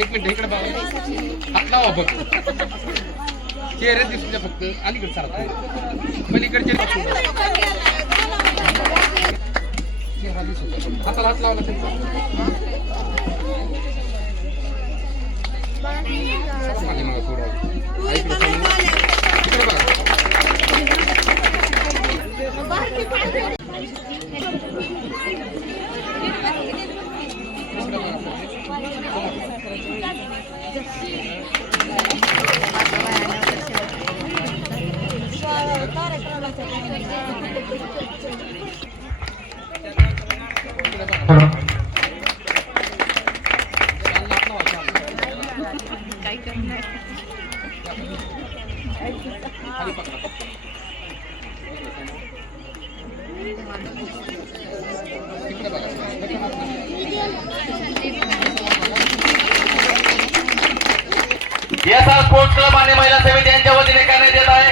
एक मिनिट इकडे बघा. हात लावा बघ. चेहरे दिसून द्या फक्त. अलीकडे सारखा पलीकडचे चेहरा दिसून हाताला हात लावला त्यांचा. Gracias. याचा स्पोर्ट्स क्लब आणि महिला समिती यांच्या वतीने करण्यात येत आहे.